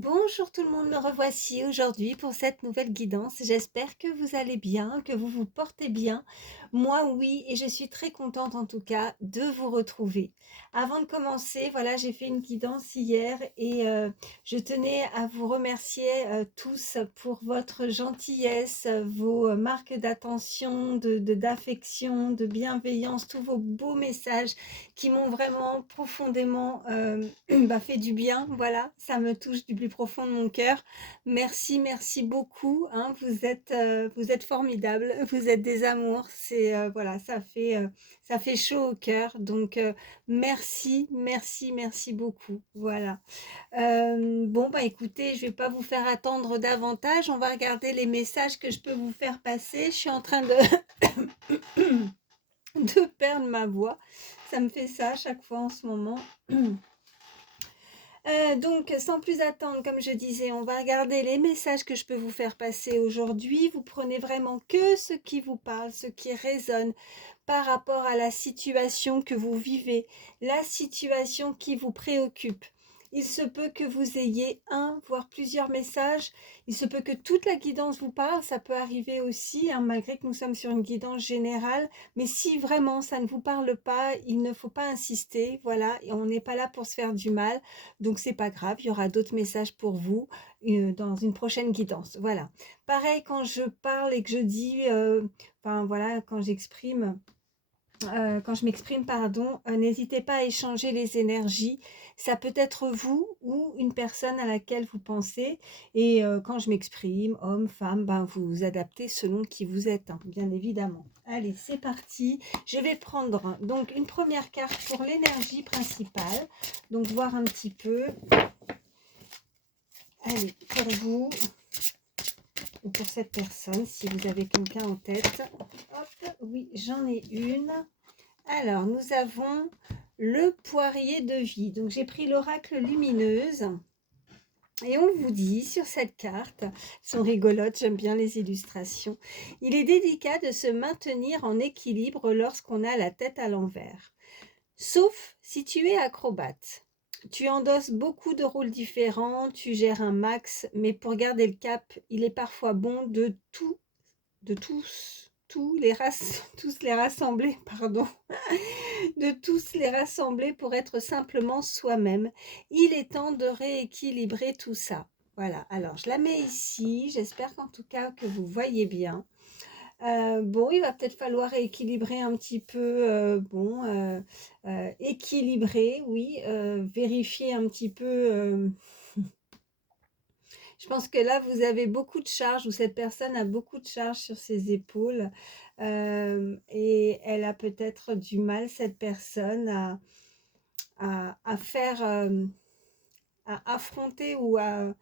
Bonjour tout le monde, me revoici aujourd'hui pour cette nouvelle guidance. J'espère que vous allez bien, que vous vous portez bien. Moi oui, et je suis très contente en tout cas de vous retrouver. Avant de commencer, voilà, j'ai fait une guidance hier et je tenais à vous remercier tous pour votre gentillesse, vos marques d'attention, d'affection, de bienveillance, tous vos beaux messages qui m'ont vraiment profondément fait du bien. Voilà, ça me touche du plus profond de mon cœur. Merci, merci beaucoup. Hein, vous êtes formidables, vous êtes des amours. C'est voilà, ça fait chaud au cœur. Donc merci, merci, merci beaucoup. Voilà. Bon bah écoutez, je vais pas vous faire attendre davantage. On va regarder les messages que je peux vous faire passer. Je suis en train de de perdre ma voix. Ça me fait ça à chaque fois en ce moment. Donc, sans plus attendre, comme je disais, on va regarder les messages que je peux vous faire passer aujourd'hui. Vous prenez vraiment que ce qui vous parle, ce qui résonne par rapport à la situation que vous vivez, la situation qui vous préoccupe. Il se peut que vous ayez un, voire plusieurs messages. Il se peut que toute la guidance vous parle. Ça peut arriver aussi, hein, malgré que nous sommes sur une guidance générale. Mais si vraiment ça ne vous parle pas, il ne faut pas insister. Voilà, et on n'est pas là pour se faire du mal. Donc, c'est pas grave. Il y aura d'autres messages pour vous dans une prochaine guidance. Voilà. Pareil, quand je parle et que je dis, enfin voilà, quand je m'exprime, pardon, n'hésitez pas à échanger les énergies. Ça peut être vous ou une personne à laquelle vous pensez. Et quand je m'exprime, homme, femme, ben vous adaptez selon qui vous êtes, hein, bien évidemment. Allez, c'est parti. Je vais prendre donc une première carte pour l'énergie principale. Donc voir un petit peu. Allez, pour vous ou pour cette personne, si vous avez quelqu'un en tête. Hop, oui, j'en ai une. Alors, nous avons le poirier de vie. Donc, j'ai pris l'oracle lumineuse. Et on vous dit sur cette carte, elles sont rigolotes, j'aime bien les illustrations. Il est délicat de se maintenir en équilibre lorsqu'on a la tête à l'envers. Sauf si tu es acrobate. Tu endosses beaucoup de rôles différents, tu gères un max, mais pour garder le cap, il est parfois bon de tous les rassembler, pardon, de tous les rassembler pour être simplement soi-même. Il est temps de rééquilibrer tout ça. Voilà, alors je la mets ici, j'espère qu'en tout cas que vous voyez bien. Bon, il va peut-être falloir équilibrer un petit peu, équilibrer, oui, vérifier un petit peu. Je pense que là, vous avez beaucoup de charges, ou cette personne a beaucoup de charges sur ses épaules, et elle a peut-être du mal, cette personne, à faire, à affronter ou à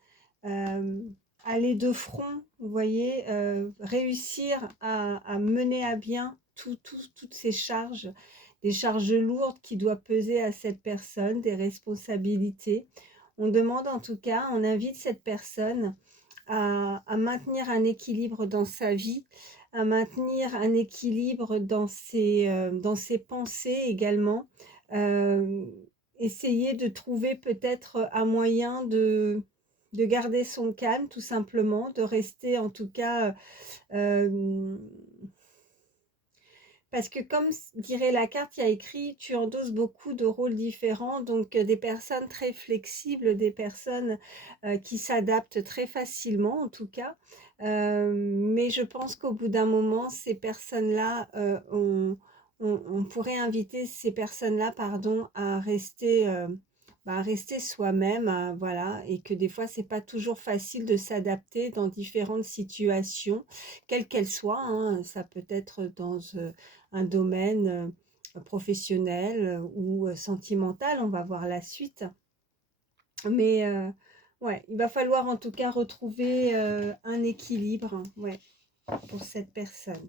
aller de front, vous voyez, réussir à mener à bien toutes ces charges, des charges lourdes qui doivent peser à cette personne, des responsabilités. On demande en tout cas, on invite cette personne à maintenir un équilibre dans sa vie, à maintenir un équilibre dans ses pensées également. Euh, Essayer de trouver peut-être un moyen de garder son calme tout simplement, de rester en tout cas, parce que comme dirait la carte, il y a écrit: «Tu endosses beaucoup de rôles différents», donc des personnes très flexibles, des personnes, qui s'adaptent très facilement en tout cas. Mais je pense qu'au bout d'un moment, ces personnes-là, on pourrait inviter ces personnes-là, pardon, à rester soi-même, voilà, et que des fois, c'est pas toujours facile de s'adapter dans différentes situations, quelles qu'elles soient, hein. Ça peut être dans, un domaine professionnel ou sentimental, on va voir la suite. Mais ouais, il va falloir en tout cas retrouver un équilibre, hein, ouais, pour cette personne.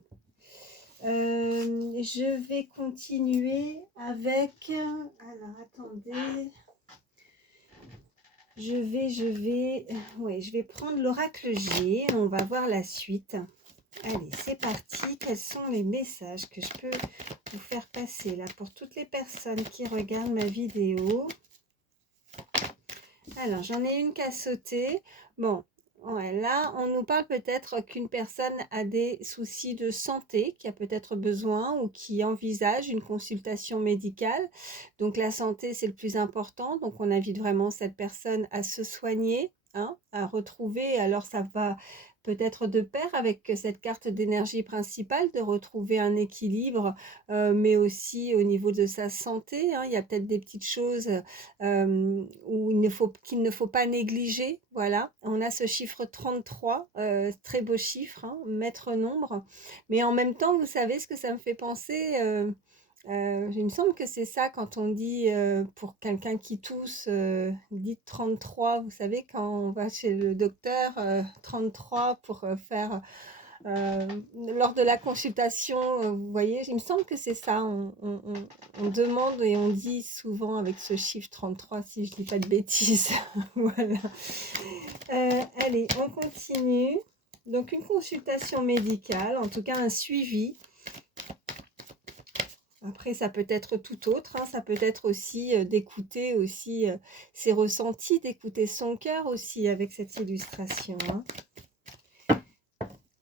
Je vais continuer avec... Alors, attendez. Je vais prendre l'oracle G. On va voir la suite. Allez, c'est parti. Quels sont les messages que je peux vous faire passer là pour toutes les personnes qui regardent ma vidéo? Alors, j'en ai une qui a sauté. Bon, ouais, là, on nous parle peut-être qu'une personne a des soucis de santé, qui a peut-être besoin ou qui envisage une consultation médicale. Donc, la santé, c'est le plus important. Donc, on invite vraiment cette personne à se soigner, hein, à retrouver. Alors, ça va peut-être de pair avec cette carte d'énergie principale, de retrouver un équilibre, mais aussi au niveau de sa santé, hein. Il y a peut-être des petites choses où qu'il ne faut pas négliger. Voilà, on a ce chiffre 33, très beau chiffre, hein, maître nombre. Mais en même temps, vous savez ce que ça me fait penser, il me semble que c'est ça quand on dit, pour quelqu'un qui tousse, dites 33. Vous savez quand on va chez le docteur, 33 pour, faire lors de la consultation, vous voyez, il me semble que c'est ça. On demande et on dit souvent avec ce chiffre 33, si je dis pas de bêtises. Voilà. Allez, on continue. Donc une consultation médicale, en tout cas un suivi. Après, ça peut être tout autre, hein. Ça peut être aussi d'écouter aussi ses ressentis, d'écouter son cœur aussi avec cette illustration, hein.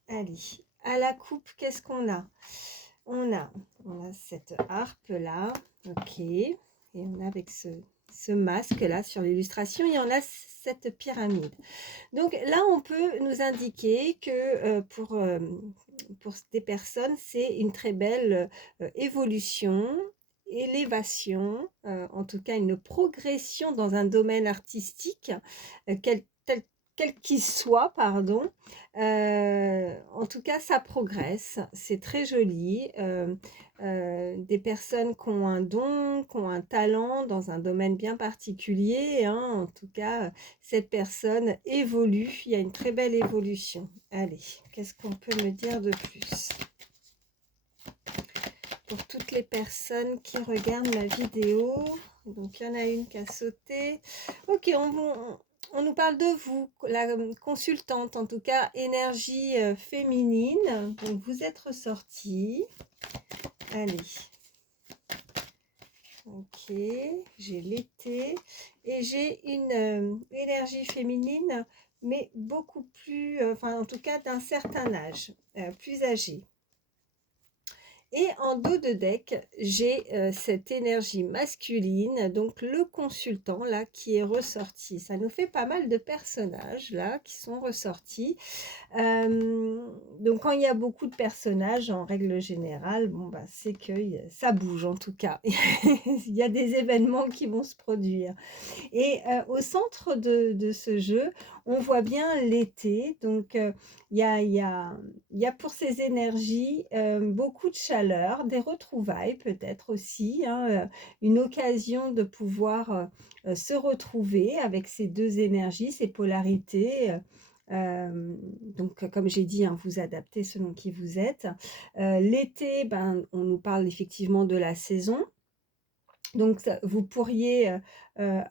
Allez, à la coupe, qu'est-ce qu'on a? On a, on a cette harpe-là, ok. Et on a avec ce masque-là sur l'illustration, et on a cette pyramide. Donc là, on peut nous indiquer que pour des personnes, c'est une très belle évolution, élévation, en tout cas une progression dans un domaine artistique, quel qu'il soit, pardon. En tout cas, ça progresse, c'est très joli. Des personnes qui ont un don, qui ont un talent dans un domaine bien particulier, hein. En tout cas, cette personne évolue, il y a une très belle évolution. Allez, qu'est-ce qu'on peut me dire de plus? Pour toutes les personnes qui regardent ma vidéo, donc il y en a une qui a sauté. Ok, on nous parle de vous, la consultante, en tout cas énergie féminine. Donc vous êtes ressortie. Allez. Ok, j'ai l'été et j'ai une énergie féminine, mais beaucoup plus, enfin en tout cas d'un certain âge, plus âgée. Et en dos de deck, j'ai cette énergie masculine, donc le consultant là qui est ressorti. Ça nous fait pas mal de personnages là qui sont ressortis. Donc quand il y a beaucoup de personnages, en règle générale, bon, bah, c'est que ça bouge en tout cas. Il y a des événements qui vont se produire. Et au centre de ce jeu, on voit bien l'été. Donc il y a pour ces énergies beaucoup de chaleur, des retrouvailles peut-être aussi, hein, une occasion de pouvoir se retrouver avec ces deux énergies, ces polarités. Donc comme j'ai dit, hein, vous adaptez selon qui vous êtes. L'été, ben, on nous parle effectivement de la saison. Donc ça, vous pourriez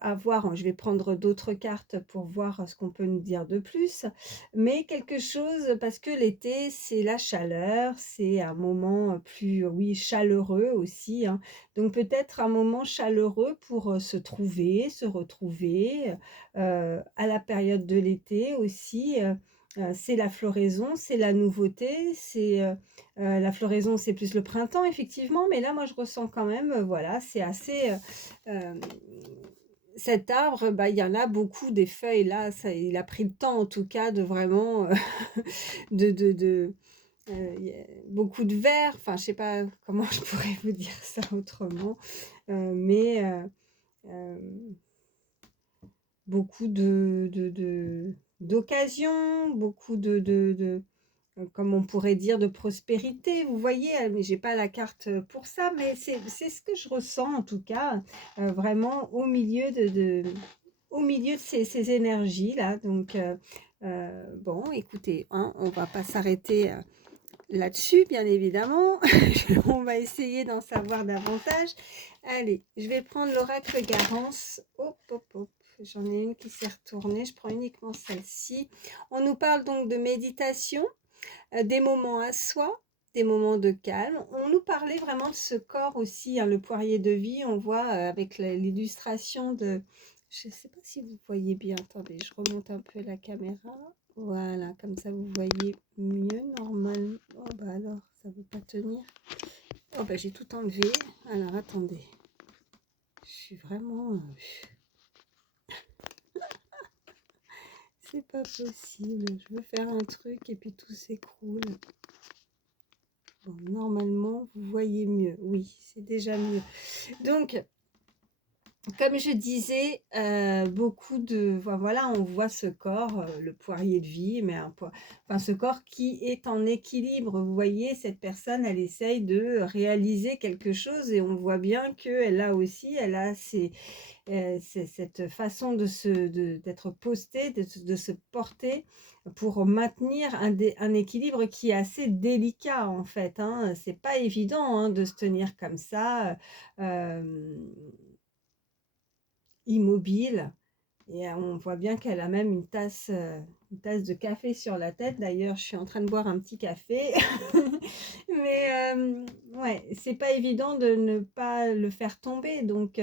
avoir, je vais prendre d'autres cartes pour voir ce qu'on peut nous dire de plus, mais quelque chose, parce que l'été, c'est la chaleur, c'est un moment plus, oui, chaleureux aussi, hein. Donc peut-être un moment chaleureux pour se trouver, se retrouver à la période de l'été aussi. C'est la floraison, c'est la nouveauté, c'est la floraison, c'est plus le printemps effectivement, mais là, moi, je ressens quand même, voilà, c'est assez, hem, cet arbre, bah, il y en a beaucoup des feuilles là, ça il a pris le temps en tout cas de vraiment, de il y a beaucoup de vert, enfin, je sais pas comment je pourrais vous dire ça autrement, mais hem, beaucoup d'occasions, beaucoup comme on pourrait dire, de prospérité, vous voyez? Mais j'ai pas la carte, pour ça, mais c'est ce que je ressens en tout cas, vraiment au milieu de ces énergies-là. Donc bon, écoutez, hein, on va pas s'arrêter, là-dessus, bien évidemment. On va essayer d'en savoir davantage. Allez, je vais prendre l'oracle Garance. Hop, hop, hop. J'en ai une qui s'est retournée. Je prends uniquement celle-ci. On nous parle donc de méditation, des moments à soi, des moments de calme. On nous parlait vraiment de ce corps aussi, hein, le poirier de vie. On voit avec l'illustration de, Je ne sais pas si vous voyez bien. Attendez, je remonte un peu la caméra. Voilà, comme ça vous voyez mieux normalement. Oh bah alors, ça ne veut pas tenir. Oh bah j'ai tout enlevé. Alors attendez. Je suis vraiment... c'est pas possible. Je veux faire un truc et puis tout s'écroule. Bon, normalement, vous voyez mieux. Oui, c'est déjà mieux. Donc, comme je disais, beaucoup de... Voilà, on voit ce corps, le poirier de vie, mais enfin, ce corps qui est en équilibre. Vous voyez, cette personne, elle essaye de réaliser quelque chose et on voit bien qu'elle a aussi, elle a cette façon d'être postée, de se porter pour maintenir un équilibre qui est assez délicat en fait. Hein. C'est pas évident hein, de se tenir comme ça. Immobile et on voit bien qu'elle a même une tasse de café sur la tête. D'ailleurs, je suis en train de boire un petit café. Mais ouais, c'est pas évident de ne pas le faire tomber. Donc,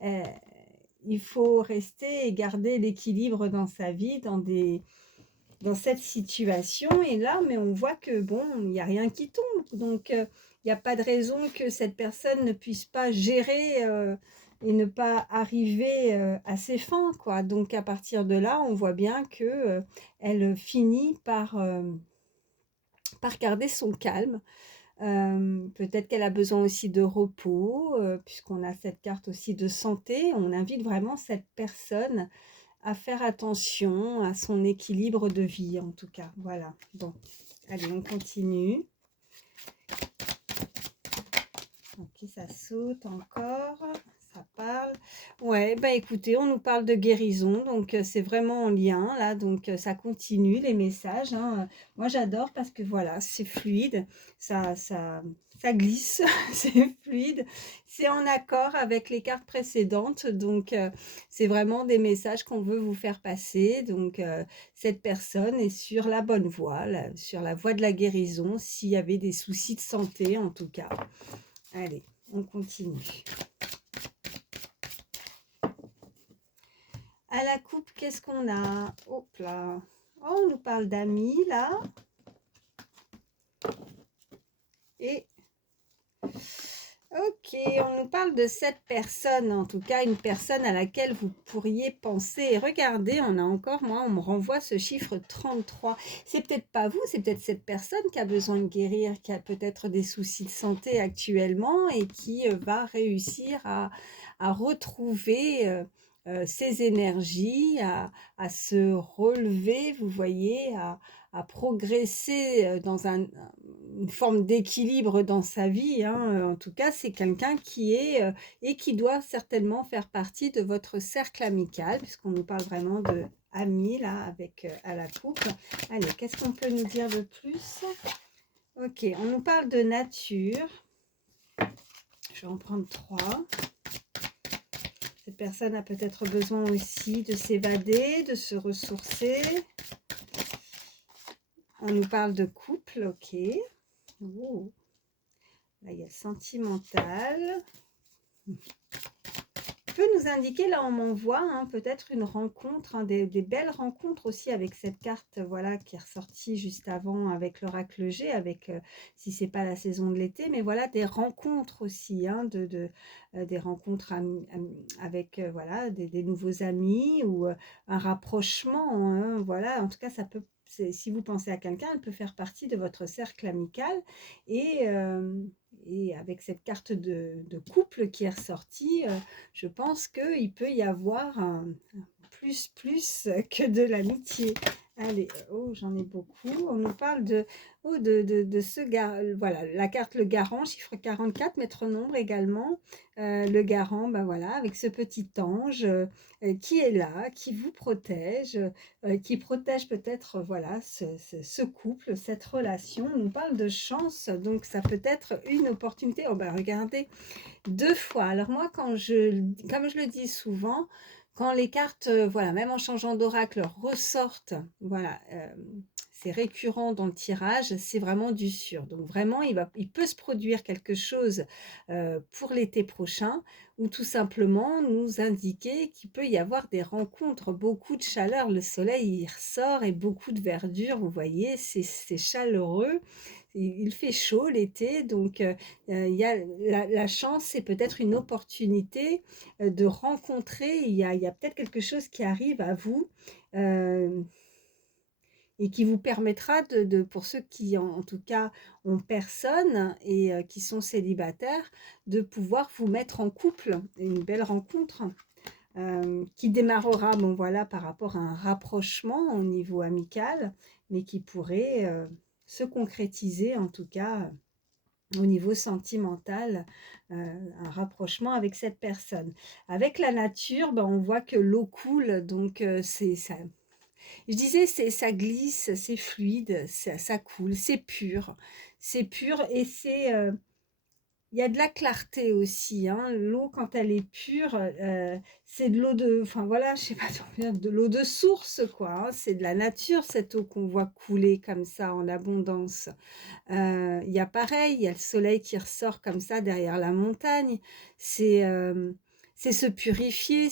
il faut rester et garder l'équilibre dans sa vie, dans cette situation. Et là, mais on voit que bon, il n'y a rien qui tombe. Donc, il n'y a pas de raison que cette personne ne puisse pas gérer et ne pas arriver à ses fins, quoi. Donc, à partir de là, on voit bien que elle finit par garder son calme. Peut-être qu'elle a besoin aussi de repos, puisqu'on a cette carte aussi de santé. On invite vraiment cette personne à faire attention à son équilibre de vie, en tout cas. Voilà. Bon, allez, on continue. Ok, ça saute encore. Ça parle. Ouais, bah écoutez, on nous parle de guérison, donc c'est vraiment en lien, là. Donc ça continue, les messages. Hein. Moi, j'adore parce que voilà, c'est fluide. Ça glisse, c'est fluide. C'est en accord avec les cartes précédentes. Donc, c'est vraiment des messages qu'on veut vous faire passer. Donc, cette personne est sur la bonne voie, sur la voie de la guérison, s'il y avait des soucis de santé, en tout cas. Allez, on continue. À la coupe, qu'est-ce qu'on a? Hop là. Oh, on nous parle d'amis, là. Et... ok, on nous parle de cette personne, en tout cas une personne à laquelle vous pourriez penser. Et regardez, on a encore, moi, on me renvoie ce chiffre 33. C'est peut-être pas vous, c'est peut-être cette personne qui a besoin de guérir, qui a peut-être des soucis de santé actuellement et qui va réussir à retrouver ses énergies, à se relever, vous voyez, à progresser dans une forme d'équilibre dans sa vie. Hein. En tout cas, c'est quelqu'un qui est et qui doit certainement faire partie de votre cercle amical, puisqu'on nous parle vraiment de amis là, avec à la coupe. Allez, qu'est-ce qu'on peut nous dire de plus? Ok, on nous parle de nature. Je vais en prendre 3. Cette personne a peut-être besoin aussi de s'évader, de se ressourcer. On nous parle de couple, ok. Oh. Là, il y a sentimental. Peut nous indiquer, là on m'envoie hein, peut-être une rencontre, hein, des belles rencontres aussi avec cette carte voilà, qui est ressortie juste avant avec l'oracle G, avec, si c'est pas la saison de l'été, mais voilà des rencontres aussi, hein, des rencontres avec voilà, des nouveaux amis ou un rapprochement, hein, voilà, en tout cas ça peut, si vous pensez à quelqu'un, elle peut faire partie de votre cercle amical et avec cette carte de couple qui est ressortie, je pense qu'il peut y avoir un plus que de l'amitié. Allez, oh, j'en ai beaucoup. On nous parle de ce gars. Voilà, la carte le garant, chiffre 44, maître nombre également. Le garant, ben voilà, avec ce petit ange qui est là, qui vous protège, qui protège peut-être voilà, ce couple, cette relation. On nous parle de chance, donc ça peut être une opportunité. Oh ben regardez, 2 fois. Alors moi, comme je le dis souvent, Quand les cartes, voilà, même en changeant d'oracle, ressortent, voilà, c'est récurrent dans le tirage, c'est vraiment du sûr. Donc vraiment, il peut se produire quelque chose, pour l'été prochain ou tout simplement nous indiquer qu'il peut y avoir des rencontres, beaucoup de chaleur. Le soleil, il ressort et beaucoup de verdure, vous voyez? C'est chaleureux, il fait chaud l'été donc il y a la chance, c'est peut-être une opportunité de rencontrer, il y a peut-être quelque chose qui arrive à vous euh, et qui vous permettra pour ceux qui en tout cas ont personne et qui sont célibataires, de pouvoir vous mettre en couple, une belle rencontre qui démarrera, bon voilà, par rapport à un rapprochement au niveau amical, mais qui pourrait se concrétiser en tout cas au niveau sentimental, un rapprochement avec cette personne. Avec la nature, ben, on voit que l'eau coule, donc c'est ça. Je disais, ça glisse, c'est fluide, ça coule, c'est pur et il y a de la clarté aussi, hein. L'eau, quand elle est pure, c'est de l'eau de, enfin voilà, je sais pas comment dire, de l'eau de source, quoi, hein. C'est de la nature, cette eau qu'on voit couler comme ça en abondance. Il y a pareil, il y a le soleil qui ressort comme ça derrière la montagne. C'est, c'est se purifier,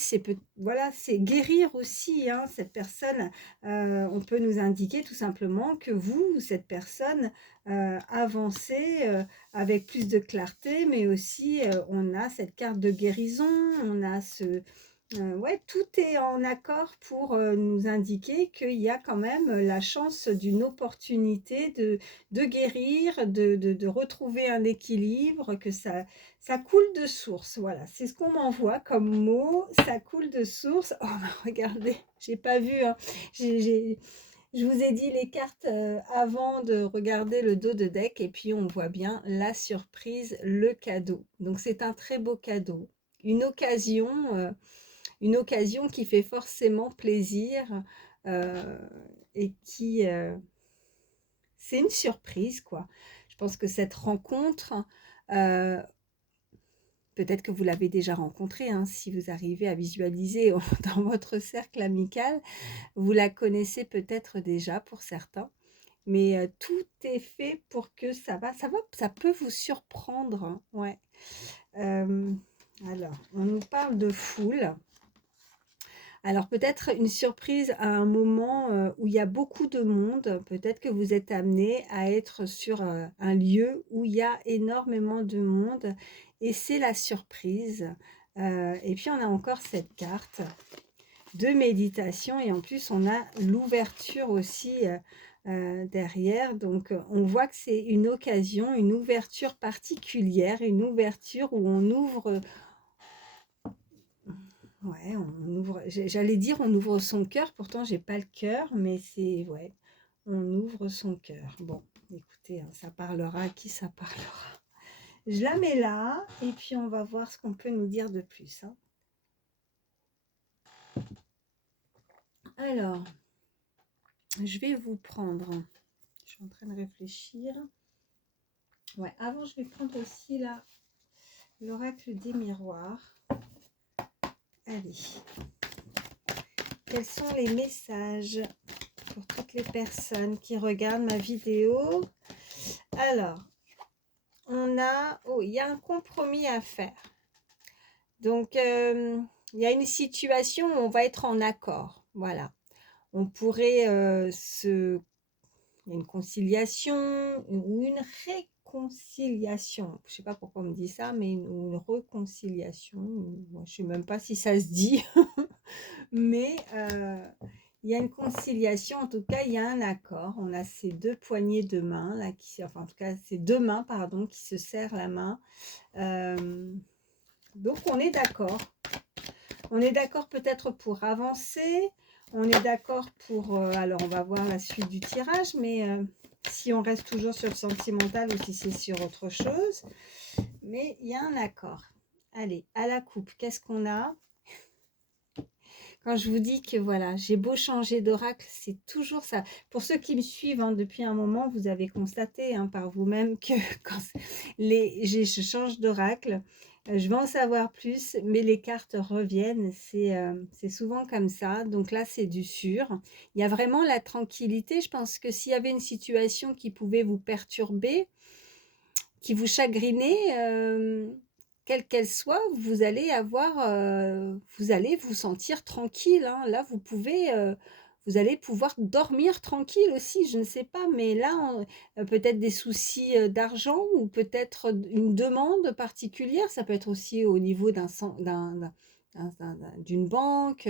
voilà, c'est guérir aussi, hein, cette personne. On peut nous indiquer tout simplement que vous, cette personne, avancez, avec plus de clarté, mais aussi, on a cette carte de guérison, on a ouais, tout est en accord pour, nous indiquer qu'il y a quand même la chance d'une opportunité de guérir, de retrouver un équilibre, que ça coule de source. Voilà, c'est ce qu'on m'envoie comme mot, ça coule de source. Oh, bah, regardez, j'ai pas vu, hein. Je vous ai dit les cartes avant de regarder le dos de deck et puis on voit bien la surprise, le cadeau. Donc c'est un très beau cadeau, une occasion, une occasion qui fait forcément plaisir euh, et qui, c'est une surprise, quoi. Je pense que cette rencontre, heu, peut-être que vous l'avez déjà rencontrée, hein, si vous arrivez à visualiser dans votre cercle amical, vous la connaissez peut-être déjà pour certains, mais tout est fait pour que ça peut vous surprendre, hein, ouais. Alors, on nous parle de foule. Alors peut-être une surprise à un moment, où il y a beaucoup de monde, peut-être que vous êtes amené à être sur, un lieu où il y a énormément de monde et c'est la surprise. Et puis on a encore cette carte de méditation et en plus on a l'ouverture aussi, derrière. Donc on voit que c'est une occasion, une ouverture particulière, une ouverture où on ouvre. Ouais, on ouvre, j'allais dire on ouvre son cœur, pourtant j'ai pas le cœur, mais c'est, ouais, on ouvre son cœur. Bon, écoutez, hein, ça parlera à qui ça parlera. Je la mets là, et puis on va voir ce qu'on peut nous dire de plus, hein. Alors, je vais vous prendre, je suis en train de réfléchir. Ouais, avant je vais prendre aussi là, l'oracle des miroirs. Allez, quels sont les messages pour toutes les personnes qui regardent ma vidéo? Alors, il y a un compromis à faire. Donc, il y a une situation où on va être en accord. Voilà. On pourrait il y a une conciliation ou une réconciliation. Je ne sais pas pourquoi on me dit ça, mais une réconciliation. Moi, je ne sais même pas si ça se dit. Mais il y a une conciliation, en tout cas, il y a un accord. On a ces deux poignées de main, là, enfin, en tout cas, ces deux mains, pardon, qui se serrent la main. Donc, on est d'accord. On est d'accord peut-être pour avancer. On est d'accord pour... alors, on va voir la suite du tirage, mais si on reste toujours sur le sentimental ou si c'est sur autre chose. Mais il y a un accord. Allez, à la coupe, qu'est-ce qu'on a ? Quand je vous dis que voilà, j'ai beau changer d'oracle, c'est toujours ça. Pour ceux qui me suivent hein, depuis un moment, vous avez constaté hein, par vous-même que quand je change d'oracle, Je vais en savoir plus, mais les cartes reviennent, c'est souvent comme ça. Donc là, c'est du sûr. Il y a vraiment la tranquillité. Je pense que s'il y avait une situation qui pouvait vous perturber, qui vous chagriner, quelle qu'elle soit, vous allez vous sentir tranquille, hein. Là, vous allez pouvoir dormir tranquille aussi, je ne sais pas, mais là, peut-être des soucis, d'argent ou peut-être une demande particulière. Ça peut être aussi au niveau d'une banque,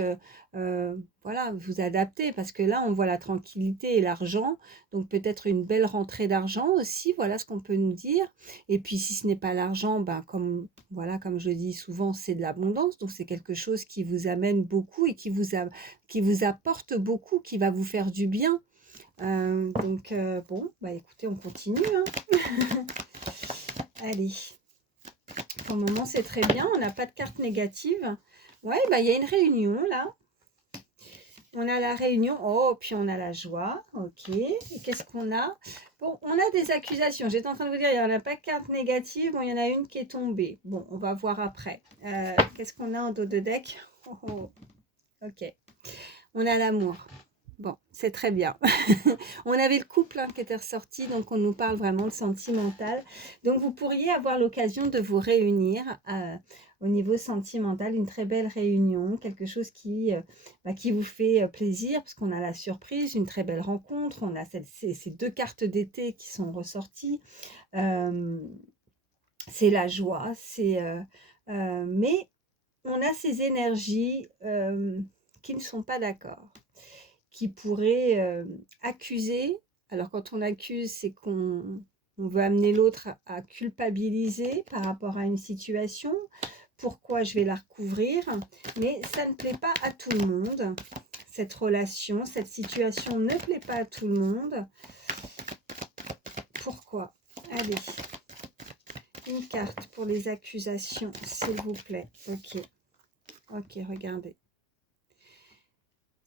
voilà, vous adaptez parce que là, on voit la tranquillité et l'argent, donc peut-être une belle rentrée d'argent aussi, voilà ce qu'on peut nous dire. Et puis si ce n'est pas l'argent, ben, comme voilà, comme je dis souvent, c'est de l'abondance, donc c'est quelque chose qui vous amène beaucoup et qui vous apporte beaucoup, qui va vous faire du bien. Bon, bah écoutez, on continue, hein. Allez, pour le moment c'est très bien, on n'a pas de carte négative. Ouais, bah il y a une réunion là. On a la réunion, oh, puis on a la joie, ok. Et qu'est-ce qu'on a? Bon, on a des accusations. J'étais en train de vous dire, il n'y en a pas de carte négative. Bon, il y en a une qui est tombée. Bon, on va voir après. Qu'est-ce qu'on a en dos de deck? Oh, oh, ok. On a l'amour. Bon, c'est très bien. On avait le couple hein, qui était ressorti, donc on nous parle vraiment de sentimental. Donc vous pourriez avoir l'occasion de vous réunir au niveau sentimental, une très belle réunion, quelque chose qui vous fait plaisir, parce qu'on a la surprise, une très belle rencontre. On a ces deux cartes d'été qui sont ressorties. Euh, c'est la joie, mais on a ces énergies qui ne sont pas d'accord, qui pourraient accuser. Alors quand on accuse, c'est qu'on veut amener l'autre à culpabiliser par rapport à une situation. Pourquoi je vais la recouvrir? Mais ça ne plaît pas à tout le monde. Cette relation, cette situation ne plaît pas à tout le monde. Pourquoi? Allez, une carte pour les accusations, s'il vous plaît. Ok, ok, regardez.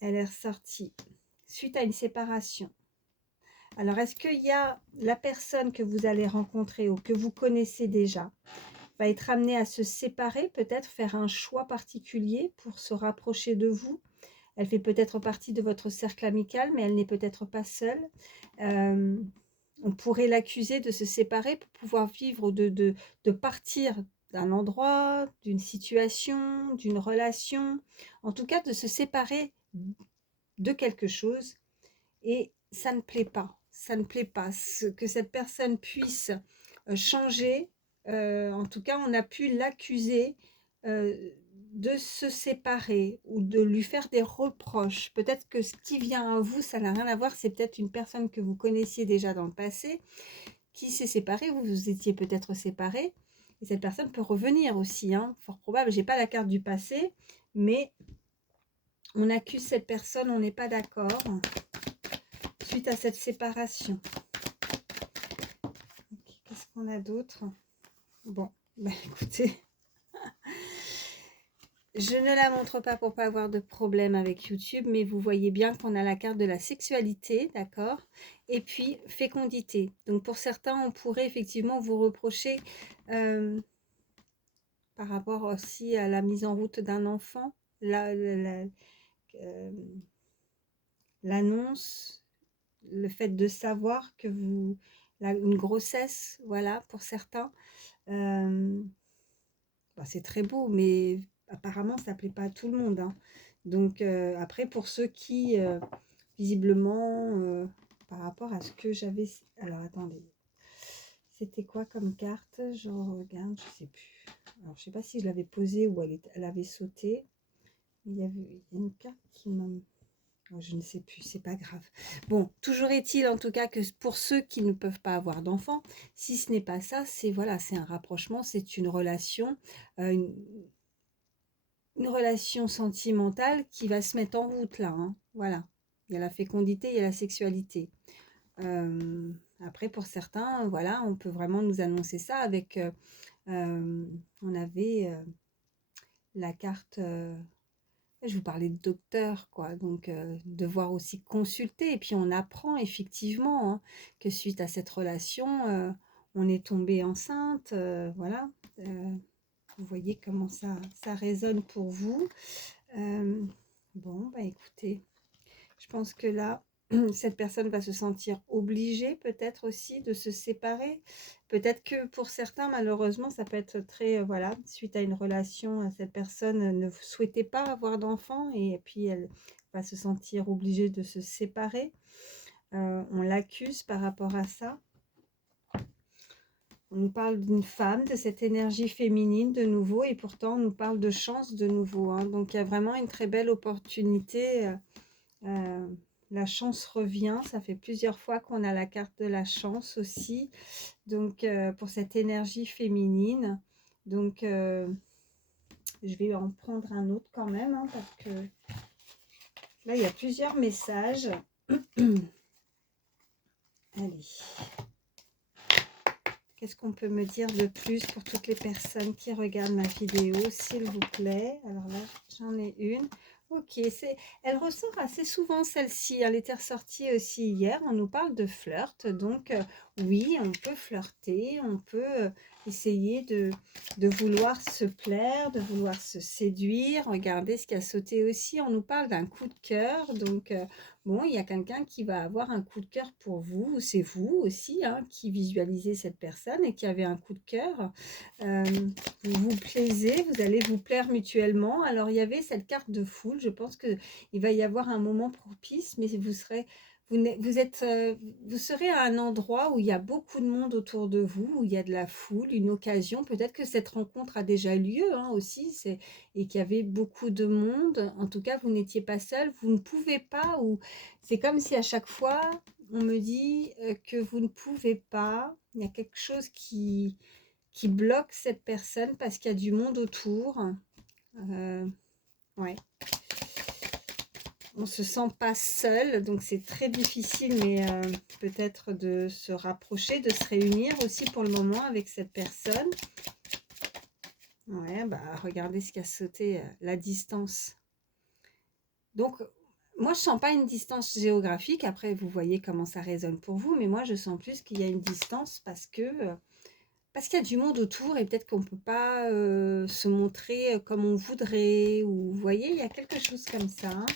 Elle est ressortie. Suite à une séparation. Alors, est-ce qu'il y a la personne que vous allez rencontrer ou que vous connaissez déjà va être amenée à se séparer, peut-être faire un choix particulier pour se rapprocher de vous? Elle fait peut-être partie de votre cercle amical, mais elle n'est peut-être pas seule. On pourrait l'accuser de se séparer pour pouvoir vivre, de partir d'un endroit, d'une situation, d'une relation, en tout cas de se séparer de quelque chose. Et ça ne plaît pas, ça ne plaît pas. Que cette personne puisse changer, en tout cas on a pu l'accuser de se séparer ou de lui faire des reproches. Peut-être que ce qui vient à vous, ça n'a rien à voir, c'est peut-être une personne que vous connaissiez déjà dans le passé, qui s'est séparée, vous vous étiez peut-être séparés, et cette personne peut revenir aussi, hein, fort probable. J'ai pas la carte du passé, mais on accuse cette personne, on n'est pas d'accord suite à cette séparation. Qu'est-ce qu'on a d'autre? Bon, bah écoutez, je ne la montre pas pour pas avoir de problème avec YouTube, mais vous voyez bien qu'on a la carte de la sexualité, d'accord? Et puis fécondité. Donc pour certains, on pourrait effectivement vous reprocher par rapport aussi à la mise en route d'un enfant, l'annonce, le fait de savoir que une grossesse, voilà, pour certains. Bah, c'est très beau, mais apparemment, ça ne plaît pas à tout le monde, hein. Donc, après, pour ceux qui, visiblement, par rapport à ce que j'avais... Alors, attendez. C'était quoi comme carte? Je regarde, je sais plus. Alors, je sais pas si je l'avais posée ou elle avait sauté. Il y a une carte qui m'a... Oh, je ne sais plus, c'est pas grave. Bon, toujours est-il en tout cas que pour ceux qui ne peuvent pas avoir d'enfants, si ce n'est pas ça, c'est voilà, c'est un rapprochement, c'est une relation, une relation sentimentale qui va se mettre en route là, hein. Voilà, il y a la fécondité, il y a la sexualité. Après, pour certains, voilà, on peut vraiment nous annoncer ça avec, on avait la carte... je vous parlais de docteur, quoi, donc devoir aussi consulter. Et puis on apprend effectivement hein, que suite à cette relation, on est tombé enceinte, voilà. vous voyez comment ça résonne pour vous. Bon, bah écoutez, je pense que là, cette personne va se sentir obligée peut-être aussi de se séparer. Peut-être que pour certains, malheureusement, ça peut être très, voilà, suite à une relation, cette personne ne souhaitait pas avoir d'enfant et puis elle va se sentir obligée de se séparer. On l'accuse par rapport à ça. On nous parle d'une femme, de cette énergie féminine de nouveau, et pourtant on nous parle de chance de nouveau, hein. Donc il y a vraiment une très belle opportunité. La chance revient, ça fait plusieurs fois qu'on a la carte de la chance aussi. Donc pour cette énergie féminine. Donc je vais en prendre un autre quand même, hein, parce que là il y a plusieurs messages. Allez. Qu'est-ce qu'on peut me dire de plus pour toutes les personnes qui regardent ma vidéo, s'il vous plaît? Alors là, j'en ai une. Ok, elle ressort assez souvent celle-ci. Elle était ressortie aussi hier. On nous parle de flirt. Donc, oui, on peut flirter. On peut essayer de vouloir se plaire, de vouloir se séduire. Regardez ce qui a sauté aussi. On nous parle d'un coup de cœur. Donc, bon, il y a quelqu'un qui va avoir un coup de cœur pour vous. C'est vous aussi, hein, qui visualisez cette personne et qui avez un coup de cœur. Vous vous plaisez, vous allez vous plaire mutuellement. Alors, il y avait cette carte de foule. Je pense qu'il va y avoir un moment propice, mais vous serez... Vous serez à un endroit où il y a beaucoup de monde autour de vous, où il y a de la foule, une occasion. Peut-être que cette rencontre a déjà lieu, hein, aussi, et qu'il y avait beaucoup de monde. En tout cas, vous n'étiez pas seul. Vous ne pouvez pas, ou c'est comme si à chaque fois, on me dit que vous ne pouvez pas. Il y a quelque chose qui bloque cette personne parce qu'il y a du monde autour. Ouais. On ne se sent pas seul, donc c'est très difficile, mais peut-être de se rapprocher, de se réunir aussi pour le moment avec cette personne. Ouais, bah regardez ce qui a sauté, la distance. Donc, moi, je sens pas une distance géographique. Après, vous voyez comment ça résonne pour vous, mais moi, je sens plus qu'il y a une distance parce qu'il y a du monde autour et peut-être qu'on ne peut pas se montrer comme on voudrait. Ou vous voyez, il y a quelque chose comme ça, hein,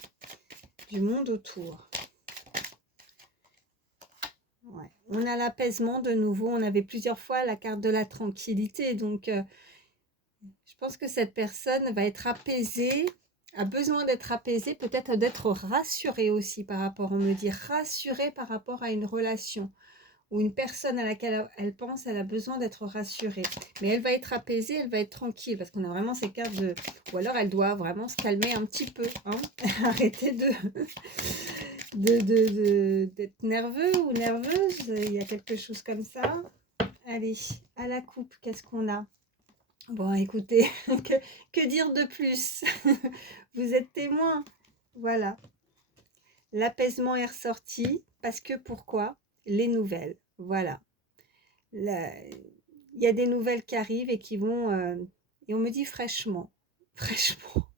du monde autour. Ouais. On a l'apaisement de nouveau. On avait plusieurs fois la carte de la tranquillité. Donc, je pense que cette personne va être apaisée, a besoin d'être apaisée, peut-être d'être rassurée aussi par rapport, on me dit rassurée par rapport à une relation ou une personne à laquelle elle pense, elle a besoin d'être rassurée. Mais elle va être apaisée, elle va être tranquille parce qu'on a vraiment ces cartes de... Ou alors elle doit vraiment se calmer un petit peu, hein. Arrêter d'être nerveux ou nerveuse. Il y a quelque chose comme ça. Allez, à la coupe, qu'est-ce qu'on a? Bon, écoutez, que dire de plus? Vous êtes témoin. Voilà. L'apaisement est ressorti parce que pourquoi? Les nouvelles. Voilà. Il y a des nouvelles qui arrivent et qui vont... et on me dit fraîchement. Fraîchement.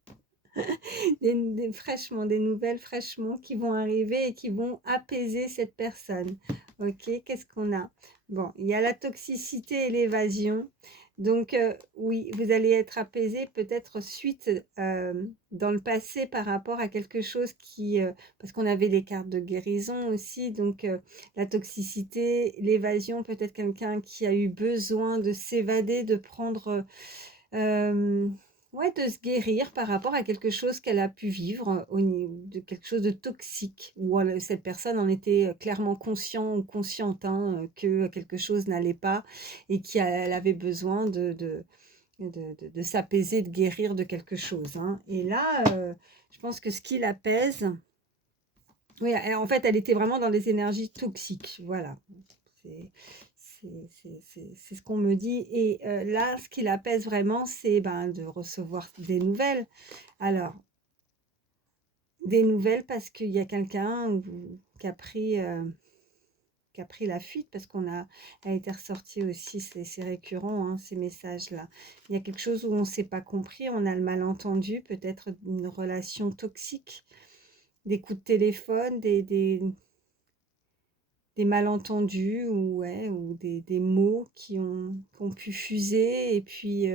Fraîchement, des nouvelles fraîchement qui vont arriver et qui vont apaiser cette personne. Ok, qu'est-ce qu'on a? Bon, il y a la toxicité et l'évasion. Donc, oui, vous allez être apaisé peut-être suite dans le passé par rapport à quelque chose qui... parce qu'on avait les cartes de guérison aussi. Donc, la toxicité, l'évasion, peut-être quelqu'un qui a eu besoin de s'évader, de prendre... ouais, de se guérir par rapport à quelque chose qu'elle a pu vivre, au niveau de quelque chose de toxique, où cette personne en était clairement conscient ou consciente, hein, que quelque chose n'allait pas et qu'elle avait besoin de s'apaiser, de guérir de quelque chose, hein. Et là, je pense que ce qui l'apaise, oui, en fait, elle était vraiment dans des énergies toxiques, voilà. C'est ce qu'on me dit. Et là, ce qui l'apaise vraiment, c'est ben, de recevoir des nouvelles. Alors, des nouvelles parce qu'il y a quelqu'un qui a pris la fuite, parce qu'on a été ressorti aussi, c'est récurrent, hein, ces messages-là. Il y a quelque chose où on ne s'est pas compris, on a le malentendu, peut-être une relation toxique, des coups de téléphone, des malentendus ou, ouais, ou des mots qui ont pu fuser et puis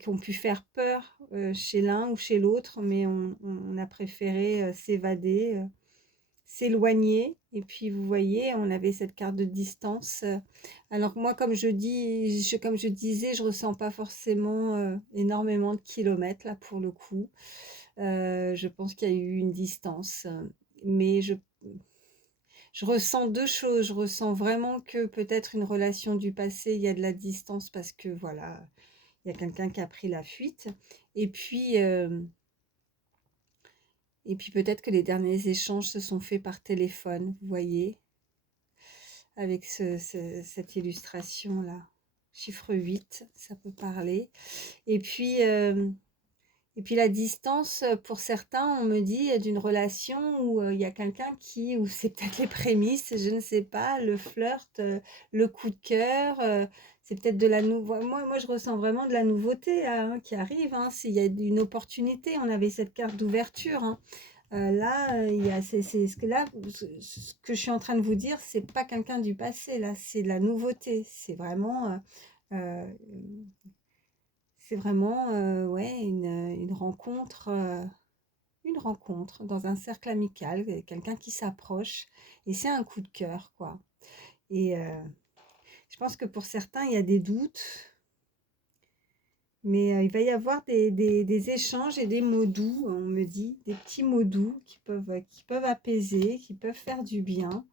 qui ont pu faire peur chez l'un ou chez l'autre, mais on a préféré s'évader, s'éloigner. Et puis vous voyez, on avait cette carte de distance. Alors que moi, comme je disais, je ressens pas forcément énormément de kilomètres là pour le coup. Je pense qu'il y a eu une distance, mais je ressens deux choses. Je ressens vraiment que peut-être une relation du passé, il y a de la distance parce que voilà, il y a quelqu'un qui a pris la fuite. Et puis, peut-être que les derniers échanges se sont faits par téléphone, vous voyez, avec cette illustration-là. Chiffre 8, ça peut parler. Et puis, la distance, pour certains, on me dit d'une relation où il y a quelqu'un ou c'est peut-être les prémices, je ne sais pas, le flirt, le coup de cœur, c'est peut-être de la nouveauté. Moi, je ressens vraiment de la nouveauté là, hein, qui arrive. Hein, s'il y a une opportunité, on avait cette carte d'ouverture. Hein. Là, c'est ce que ce que je suis en train de vous dire, c'est pas quelqu'un du passé, là, c'est de la nouveauté. Euh, c'est vraiment ouais, une rencontre dans un cercle amical, quelqu'un qui s'approche, et c'est un coup de cœur, quoi. Et je pense que pour certains, il y a des doutes, mais il va y avoir des échanges et des mots doux, on me dit, des petits mots doux qui peuvent apaiser, qui peuvent faire du bien.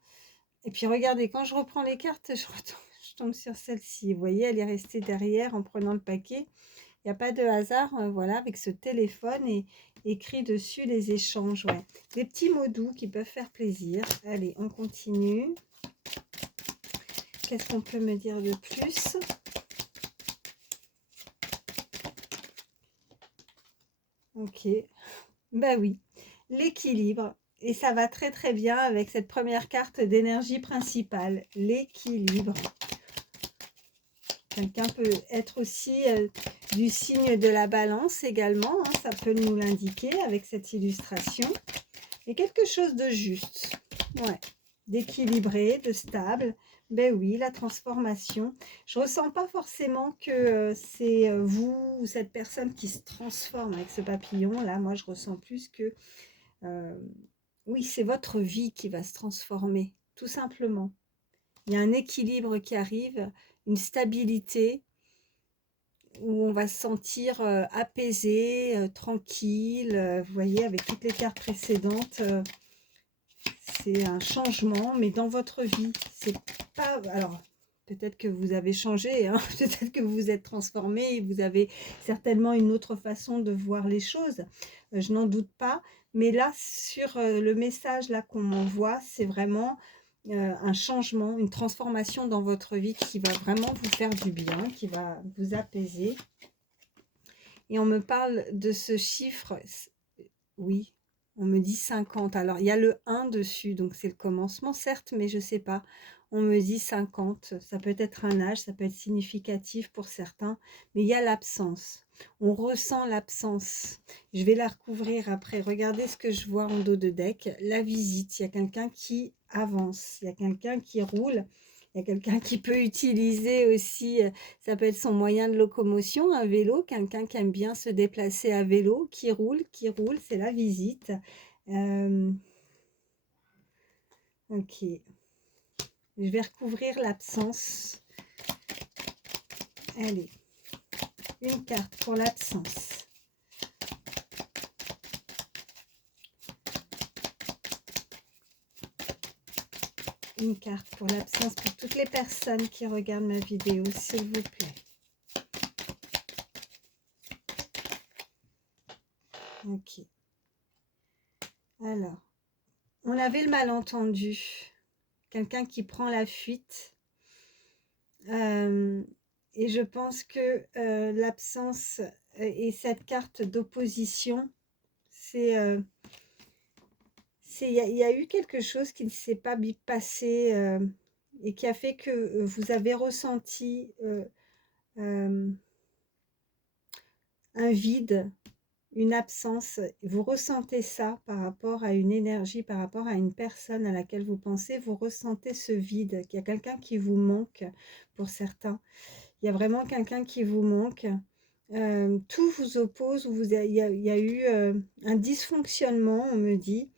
Et puis regardez, quand je reprends les cartes, je tombe sur celle-ci. Vous voyez, elle est restée derrière en prenant le paquet. Il n'y a pas de hasard, voilà, avec ce téléphone et écrit dessus les échanges. Ouais. Des petits mots doux qui peuvent faire plaisir. Allez, on continue. Qu'est-ce qu'on peut me dire de plus? Ok. Bah oui, l'équilibre. Et ça va très très bien avec cette première carte d'énergie principale, l'équilibre. Quelqu'un peut être aussi du signe de la balance également, hein, ça peut nous l'indiquer avec cette illustration. Et quelque chose de juste, ouais, d'équilibré, de stable. Ben oui, la transformation. Je ressens pas forcément que c'est vous ou cette personne qui se transforme avec ce papillon. Là, moi, je ressens plus que oui, c'est votre vie qui va se transformer, tout simplement. Il y a un équilibre qui arrive, une stabilité où on va se sentir apaisé, tranquille. Vous voyez, avec toutes les cartes précédentes, c'est un changement, mais dans votre vie. C'est pas... Alors, peut-être que vous avez changé, hein, peut-être que vous vous êtes transformé et vous avez certainement une autre façon de voir les choses. Je n'en doute pas. Mais là, sur le message là qu'on m'envoie, c'est vraiment un changement, une transformation dans votre vie qui va vraiment vous faire du bien, qui va vous apaiser. Et on me parle de ce chiffre, oui, on me dit 50. Alors, il y a le 1 dessus, donc c'est le commencement, certes, mais je ne sais pas. On me dit 50. Ça peut être un âge, ça peut être significatif pour certains, mais il y a l'absence. On ressent l'absence. Je vais la recouvrir après. Regardez ce que je vois en dos de deck. La visite. Il y a quelqu'un qui avance. Il y a quelqu'un qui roule. Il y a quelqu'un qui peut utiliser aussi, ça peut être son moyen de locomotion, un vélo, quelqu'un qui aime bien se déplacer à vélo, qui roule, c'est la visite. Ok, je vais recouvrir l'absence. Allez, une carte pour l'absence. Une carte pour l'absence pour toutes les personnes qui regardent ma vidéo, s'il vous plaît. Ok. Alors, on avait le malentendu. Quelqu'un qui prend la fuite. Et je pense que l'absence et cette carte d'opposition, c'est il y a eu quelque chose qui ne s'est pas passé et qui a fait que vous avez ressenti un vide, une absence. Vous ressentez ça par rapport à une énergie, par rapport à une personne à laquelle vous pensez, vous ressentez ce vide, qu'il y a quelqu'un qui vous manque pour certains. Il y a vraiment quelqu'un qui vous manque. tout vous oppose, ou il y a eu un dysfonctionnement, on me dit.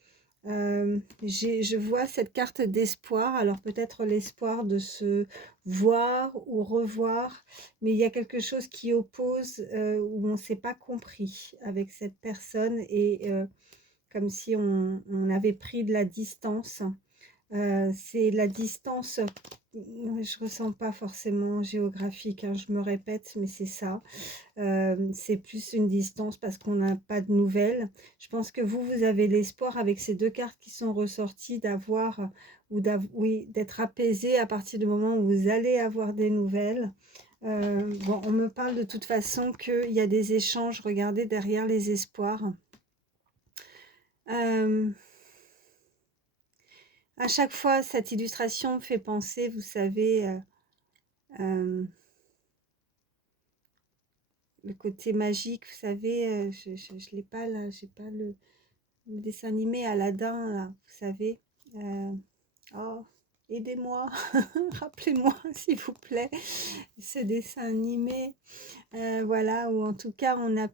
Je vois cette carte d'espoir, alors peut-être l'espoir de se voir ou revoir, mais il y a quelque chose qui oppose, où on ne s'est pas compris avec cette personne, et comme si on avait pris de la distance. C'est la distance, je ressens pas forcément géographique, hein, je me répète, mais c'est ça. C'est plus une distance parce qu'on n'a pas de nouvelles. Je pense que vous avez l'espoir, avec ces 2 cartes qui sont ressorties, d'avoir, oui, d'être apaisé à partir du moment où vous allez avoir des nouvelles. Bon, on me parle de toute façon qu'il y a des échanges, regardez derrière les espoirs. À chaque fois, cette illustration me fait penser, vous savez, le côté magique, vous savez, je ne l'ai pas là, j'ai pas le dessin animé Aladdin, là, vous savez. Oh, aidez-moi, rappelez-moi s'il vous plaît, ce dessin animé. Voilà, où en tout cas on a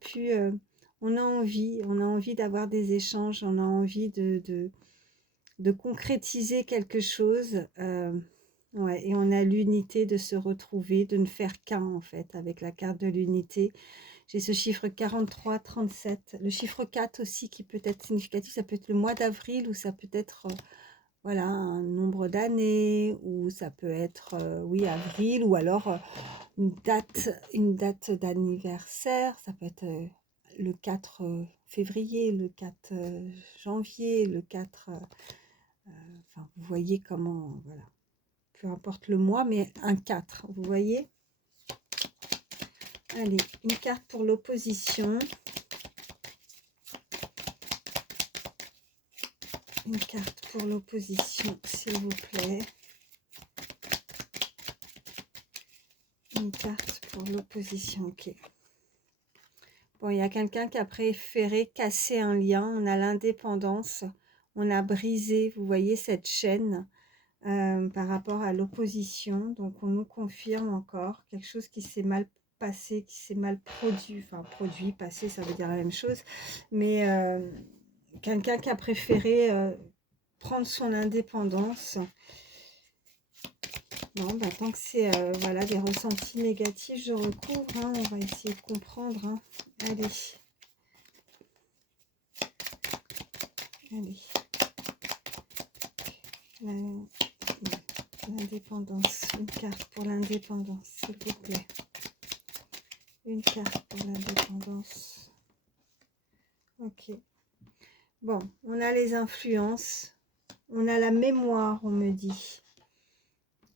envie d'avoir des échanges, on a envie de concrétiser quelque chose. Ouais, et on a l'unité de se retrouver, de ne faire qu'un en fait, avec la carte de l'unité. J'ai ce chiffre 43, 37. Le chiffre 4 aussi qui peut être significatif, ça peut être le mois d'avril, ou ça peut être voilà, un nombre d'années, ou ça peut être oui, avril, ou alors une date d'anniversaire, ça peut être le 4 février, le 4 janvier, le 4 enfin vous voyez comment, voilà, peu importe le mois, mais un 4, vous voyez. Allez, une carte pour l'opposition. Une carte pour l'opposition, s'il vous plaît. Une carte pour l'opposition, ok. Bon, il y a quelqu'un qui a préféré casser un lien. On a l'indépendance. On a brisé, vous voyez, cette chaîne par rapport à l'opposition. Donc, on nous confirme encore quelque chose qui s'est mal passé, qui s'est mal produit. Enfin, produit, passé, ça veut dire la même chose. Mais quelqu'un qui a préféré prendre son indépendance. Bon, bah, tant que c'est voilà, des ressentis négatifs, je recouvre, hein, on va essayer de comprendre. Hein. Allez. Allez. L'indépendance. Une carte pour l'indépendance, s'il vous plaît. Une carte pour l'indépendance. Ok. Bon, on a les influences. On a la mémoire, on me dit.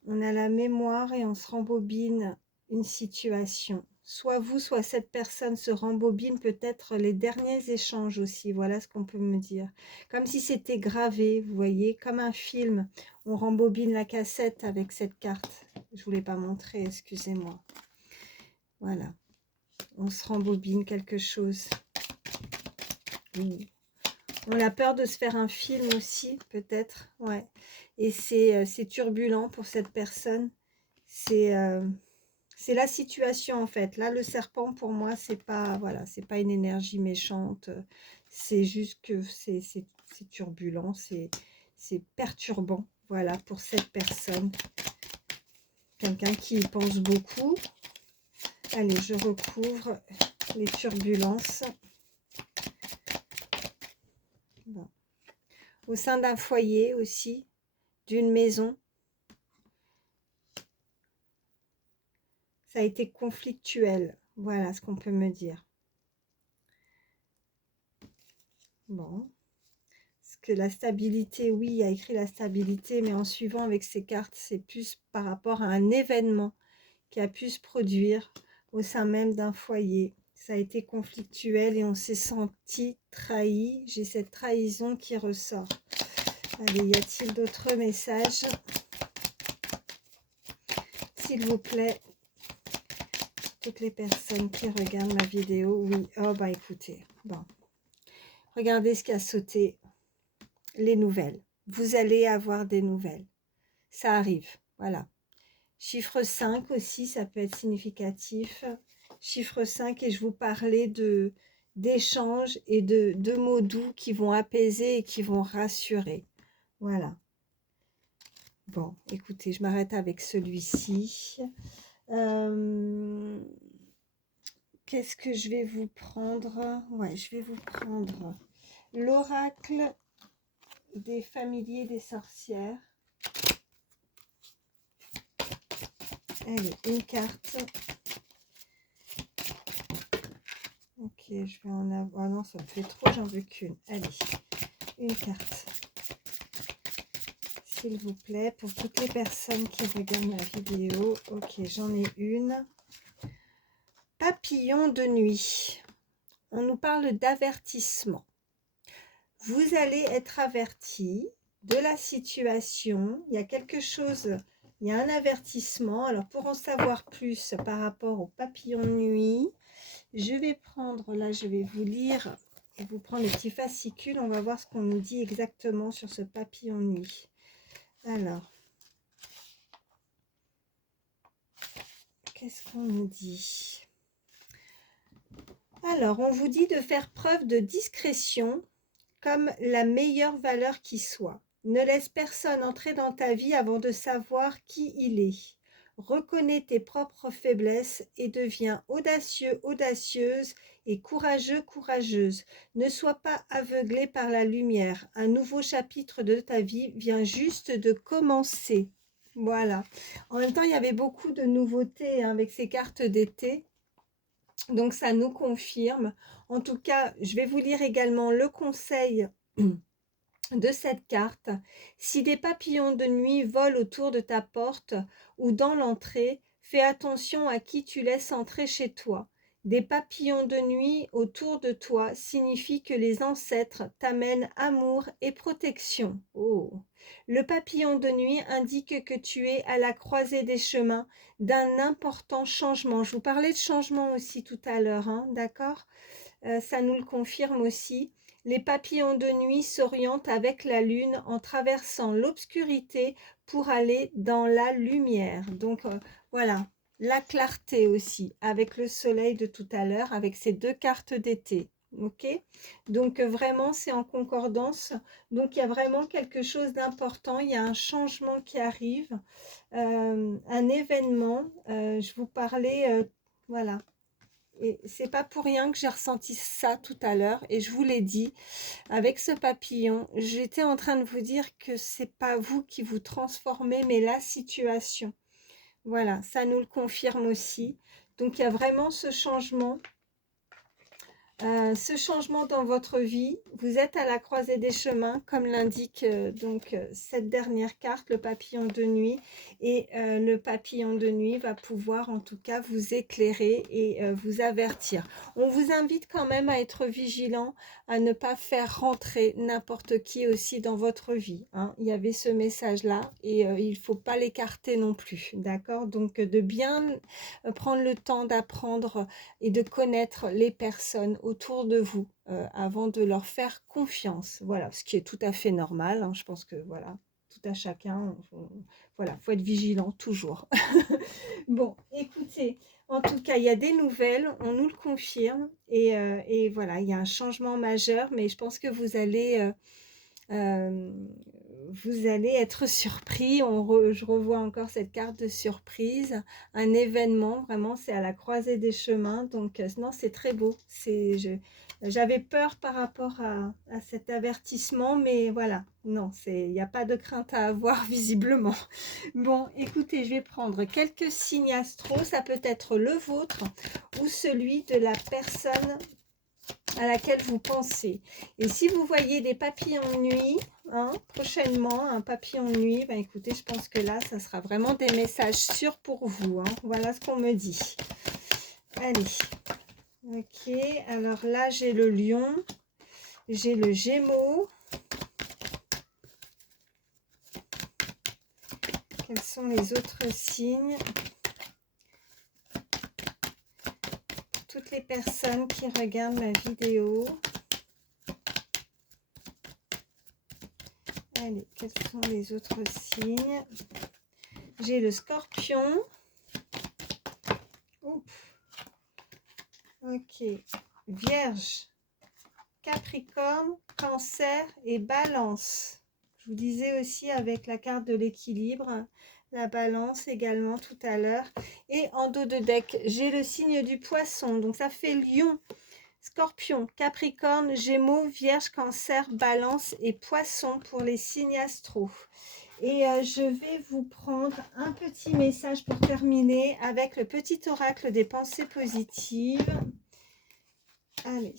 On a la mémoire et on se rembobine une situation. Soit vous, soit cette personne se rembobine peut-être les derniers échanges aussi. Voilà ce qu'on peut me dire. Comme si c'était gravé, vous voyez, comme un film. On rembobine la cassette avec cette carte. Je ne vous l'ai pas montré, excusez-moi. Voilà. On se rembobine quelque chose. On a peur de se faire un film aussi, peut-être. Ouais. Et c'est turbulent pour cette personne. C'est la situation en fait. Là, le serpent pour moi, c'est pas, voilà, c'est pas une énergie méchante. C'est juste que c'est turbulent, c'est perturbant. Voilà, pour cette personne. Quelqu'un qui y pense beaucoup. Allez, je recouvre les turbulences. Bon. Au sein d'un foyer aussi, d'une maison. Ça a été conflictuel. Voilà ce qu'on peut me dire. Bon. Parce que la stabilité, oui, il y a écrit la stabilité, mais en suivant avec ces cartes, c'est plus par rapport à un événement qui a pu se produire au sein même d'un foyer. Ça a été conflictuel et on s'est senti trahi. J'ai cette trahison qui ressort. Allez, y a-t-il d'autres messages? S'il vous plaît, toutes les personnes qui regardent ma vidéo, oui. Oh, bah écoutez, bon. Regardez ce qui a sauté. Les nouvelles. Vous allez avoir des nouvelles. Ça arrive, voilà. Chiffre 5 aussi, ça peut être significatif. chiffre 5, et je vous parlais d'échanges et de mots doux qui vont apaiser et qui vont rassurer. Voilà. Bon, écoutez, je m'arrête avec celui-ci. Qu'est-ce que je vais vous prendre? Ouais, je vais vous prendre l'oracle des familiers des sorcières. Allez, une carte. Ok, je vais en avoir... Ah non, ça me fait trop, j'en veux qu'une. Allez, une carte. S'il vous plaît, pour toutes les personnes qui regardent ma vidéo. Ok, j'en ai une. Papillon de nuit. On nous parle d'avertissement. Vous allez être averti de la situation. Il y a quelque chose, il y a un avertissement. Alors, pour en savoir plus par rapport au papillon de nuit, je vais prendre, là, je vais vous lire et vous prendre le petit fascicule. On va voir ce qu'on nous dit exactement sur ce papillon de nuit. Alors, qu'est-ce qu'on nous dit? Alors, on vous dit de faire preuve de discrétion comme la meilleure valeur qui soit. Ne laisse personne entrer dans ta vie avant de savoir qui il est. Reconnais tes propres faiblesses et deviens audacieux, audacieuse et courageux, courageuse. Ne sois pas aveuglé par la lumière. Un nouveau chapitre de ta vie vient juste de commencer. Voilà. En même temps, il y avait beaucoup de nouveautés hein, avec ces cartes d'été. Donc, ça nous confirme. En tout cas, je vais vous lire également le conseil de cette carte. Si des papillons de nuit volent autour de ta porte ou dans l'entrée, fais attention à qui tu laisses entrer chez toi. Des papillons de nuit autour de toi signifie que les ancêtres t'amènent amour et protection. Oh. Le papillon de nuit indique que tu es à la croisée des chemins d'un important changement. Je vous parlais de changement aussi tout à l'heure, hein, d'accord? Ça nous le confirme aussi. Les papillons de nuit s'orientent avec la lune en traversant l'obscurité pour aller dans la lumière. Donc voilà, la clarté aussi avec le soleil de tout à l'heure, avec ces deux cartes d'été. Ok, donc vraiment c'est en concordance. Donc il y a vraiment quelque chose d'important. Il y a un changement qui arrive, un événement. Je vous parlais, voilà. Et c'est pas pour rien que j'ai ressenti ça tout à l'heure. Et je vous l'ai dit, avec ce papillon, j'étais en train de vous dire que c'est pas vous qui vous transformez, mais la situation. Voilà, ça nous le confirme aussi. Donc il y a vraiment ce changement dans votre vie. Vous êtes à la croisée des chemins, comme l'indique cette dernière carte, le papillon de nuit. Et le papillon de nuit va pouvoir en tout cas vous éclairer et vous avertir. On vous invite quand même à être vigilant, à ne pas faire rentrer n'importe qui aussi dans votre vie. Hein. Il y avait ce message-là et il ne faut pas l'écarter non plus. D'accord? Donc de bien prendre le temps d'apprendre et de connaître les personnes autour de vous avant de leur faire confiance. Voilà, ce qui est tout à fait normal. Hein. Je pense que voilà, tout à chacun, voilà, faut être vigilant toujours. Bon, écoutez, en tout cas, il y a des nouvelles, on nous le confirme et voilà, il y a un changement majeur, mais je pense que euh, vous allez être surpris. Je revois encore cette carte de surprise, un événement, vraiment, c'est à la croisée des chemins. Donc, non, c'est très beau. J'avais peur par rapport à cet avertissement, mais voilà, non, il n'y a pas de crainte à avoir visiblement. Bon, écoutez, je vais prendre quelques signes astro. Ça peut être le vôtre ou celui de la personne à laquelle vous pensez. Et si vous voyez des papillons de nuit, hein, prochainement, un papillon de nuit, ben écoutez, je pense que là, ça sera vraiment des messages sûrs pour vous. Hein. Voilà ce qu'on me dit. Allez. Ok, alors là, j'ai le lion, j'ai le gémeaux. Quels sont les autres signes ? Toutes les personnes qui regardent ma vidéo. Allez, quels sont les autres signes? J'ai le scorpion. Oups. Ok. Vierge, Capricorne, Cancer et Balance. Je vous disais aussi avec la carte de l'équilibre, la Balance également tout à l'heure. Et en dos de deck, j'ai le signe du Poisson. Donc ça fait Lion, Scorpion, Capricorne, Gémeaux, Vierge, Cancer, Balance et Poisson pour les signes astro. Et je vais vous prendre un petit message pour terminer avec le petit oracle des pensées positives. Allez.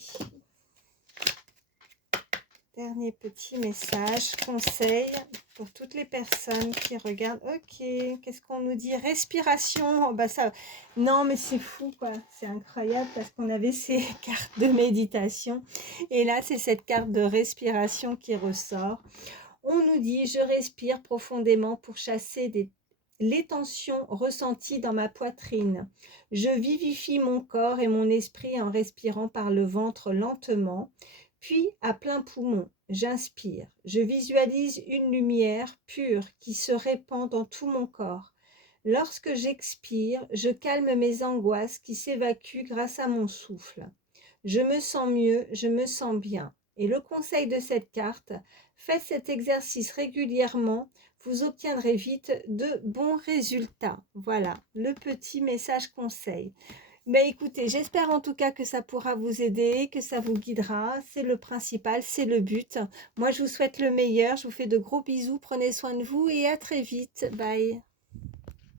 Dernier petit message, conseil pour toutes les personnes qui regardent. Ok, qu'est-ce qu'on nous dit? Respiration. Oh, bah ça, non, mais c'est fou, quoi. C'est incroyable parce qu'on avait ces cartes de méditation. Et là, c'est cette carte de respiration qui ressort. On nous dit, je respire profondément pour chasser les tensions ressenties dans ma poitrine. Je vivifie mon corps et mon esprit en respirant par le ventre lentement. Puis, à plein poumon, j'inspire. Je visualise une lumière pure qui se répand dans tout mon corps. Lorsque j'expire, je calme mes angoisses qui s'évacuent grâce à mon souffle. Je me sens mieux, je me sens bien. Et le conseil de cette carte, faites cet exercice régulièrement, vous obtiendrez vite de bons résultats. Voilà, le petit message conseil. Mais écoutez, j'espère en tout cas que ça pourra vous aider, que ça vous guidera. C'est le principal, c'est le but. Moi, je vous souhaite le meilleur. Je vous fais de gros bisous. Prenez soin de vous et à très vite. Bye.